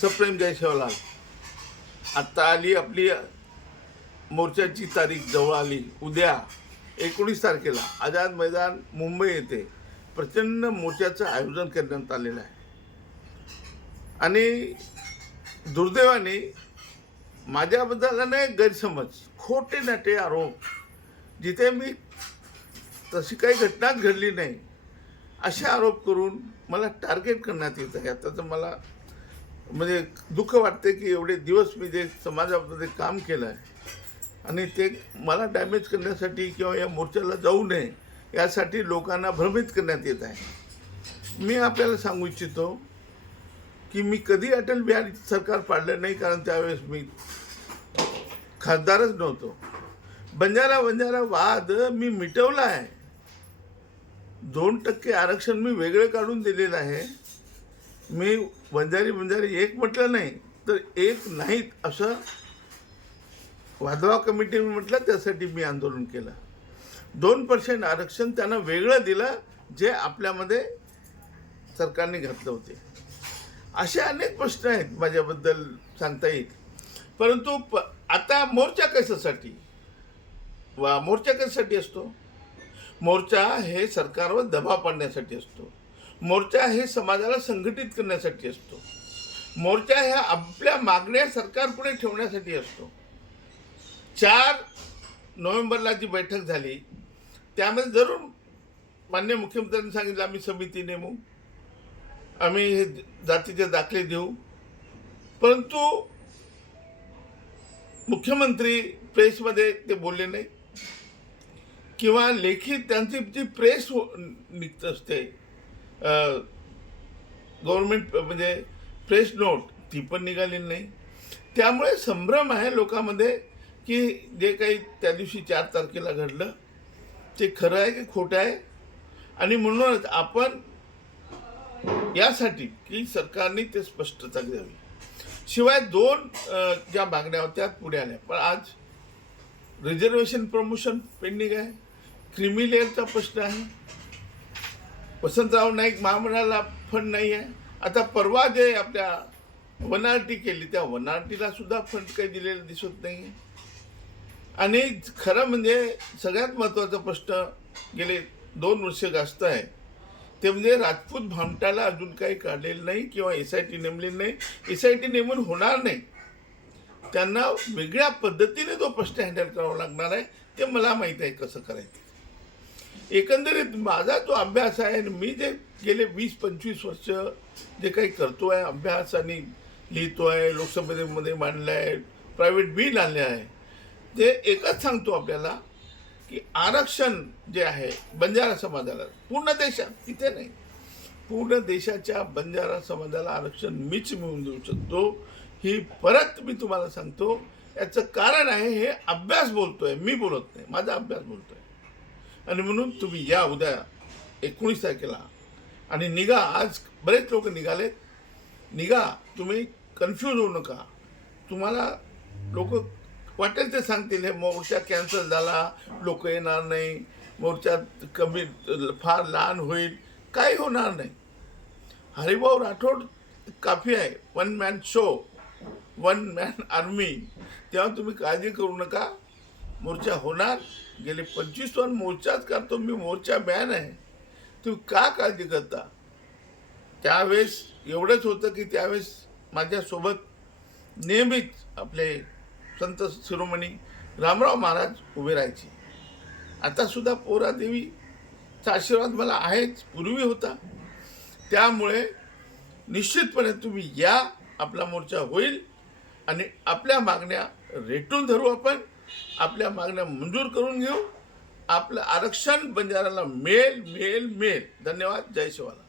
सप्रेम जयशिवलाल आत्ता आली आपली मोर्चाची तारीख जवळ आली. उद्या एकोणीस तारखेला आझाद मैदान मुंबई येथे प्रचंड मोर्चाचं आयोजन करण्यात आलेलं आहे. आणि दुर्दैवाने माझ्याबद्दल अनेक गैरसमज खोटे नाटे आरोप जिथे मी तशी काही घटनाच घडली नाही असे आरोप करून मला टार्गेट करण्यात येत आहे. आता तर मला म्हणजे दुःख वाटते की एवढे दिवस मी जे समाजामध्ये काम केलं आहे आणि ते मला डॅमेज करण्यासाठी किंवा या मोर्चाला जाऊ नये यासाठी लोकांना भ्रमित करण्यात येत आहे. मी आपल्याला सांगू इच्छितो की मी कधी अटल बिहारी सरकार पाडलं नाही कारण त्यावेळेस मी खासदारच नव्हतो. बंजारा बंजारा वाद मी मिटवला आहे. दोन टक्के आरक्षण मी वेगळं काढून दिलेलं आहे. मी बंजारी बंजारी एक म्हटलं नाही तर एक नाहीत असं वाधवा कमिटीने म्हटलं त्यासाठी मी आंदोलन केलं. दोन पर्सेंट आरक्षण त्यांना वेगळं दिलं जे आपल्यामध्ये सरकारने घातलं होते. असे अनेक प्रश्न आहेत माझ्याबद्दल सांगता येईल. परंतु प आता मोर्चा कशासाठी? वा मोर्चा कशासाठी असतो? मोर्चा हे सरकारवर दबाव पाडण्यासाठी असतो. मोर्चा हे समाजाला संघटित करण्यासाठी असतो. मोर्चा ह्या आपल्या मागण्या सरकारपुढे ठेवण्यासाठी असतो. चार नोव्हेंबरला जी बैठक झाली त्यामध्ये जरूर मान्य मुख्यमंत्र्यांनी सांगितलं आम्ही समिती नेमू आम्ही हे जातीचे दाखले देऊ. परंतु मुख्यमंत्री प्रेसमध्ये ते बोलले नाही. किंवा लेखी त्यांची जी प्रेस हो- निघत असते गव्हर्मेंट म्हणजे प्रेस नोट ती पण निघालेली नाही. त्यामुळे संभ्रम आहे लोकांमध्ये की जे काही त्या दिवशी चार तारखेला घडलं ते खरं आहे की खोटं आहे? आणि म्हणूनच आपण यासाठी की सरकारने ते स्पष्टता द्यावी शिवाय दोन ज्या मागण्या होत्या पुढे आल्या. पण आज रिझर्वेशन प्रमोशन पेंडिंग आहे. क्रिमी लेअरचा प्रश्न आहे. वसंतराव नाईक महामंडळाला फंड नाही आहे. आता परवा जे आपल्या वनारटी केली त्या वनारटीला सुद्धा फंड काही दिलेलं दिसत नाही आहे आणि खरं म्हणजे सगळ्यात महत्त्वाचा प्रश्न गेले दोन वर्ष जास्त आहे. ते म्हणजे राजपूत भामटाला अजून काही काढलेलं नाही किंवा एस आय टी नेमलेली नाही. एस आय टी नेमून होणार नाही. त्यांना वेगळ्या पद्धतीने तो प्रश्न हँडल करावा लागणार आहे. ते मला माहीत आहे कसं करायचं. एकंदरीत माझा जो अभ्यास आहे आणि मी जे गेले वीस पंचवीस वर्ष जे काही करतो आहे अभ्यास आणि लिहितो आहे लोकसभेमध्ये मांडलं आहे प्रायव्हेट बिल आणले आहे ते एकच सांगतो आपल्याला की आरक्षण जे आहे बंजारा समाजाला पूर्ण देशात तिथे नाही. पूर्ण देशाच्या बंजारा समाजाला आरक्षण मीच मिळवून देऊ शकतो ही परत मी तुम्हाला सांगतो. याचं कारण आहे हे अभ्यास बोलतोय मी बोलत नाही माझा अभ्यास बोलतोय. आणि म्हणून तुम्ही या उद्या एकोणीस तारखेला. आणि निघा आज बरेच लोक निघालेत निघा तुम्ही कन्फ्यूज होऊ नका. तुम्हाला लोक वाटेल ते सांगतील हे मोर्चा कॅन्सल झाला लोक येणार नाही. मोर्चा कमी फार लहान होईल. काही होणार नाही. हरिभाऊ राठोड काफी आहे. One man show one man army तेव्हा तुम्ही काळजी करू नका. मोर्चा होणार? गेले पंचवीस वन मोर्चाच करतो मी मोर्चा बॅन आहे. तुम्ही का काळजी करता? त्यावेळेस एवढंच होतं की त्यावेळेस माझ्यासोबत नेहमीच आपले संत शिरोमणी रामराव महाराज उभे राहायचे. आतासुद्धा पोरादेवीचा आशीर्वाद मला आहेच पूर्वी होता. त्यामुळे निश्चितपणे तुम्ही या आपला मोर्चा होईल आणि आपल्या मागण्या रेटून धरू आपण. आपल्या मागण्या मंजूर करून घेऊ. आपलं आरक्षण बंजाराला मेल मेल मेल. धन्यवाद. जय शिवाला.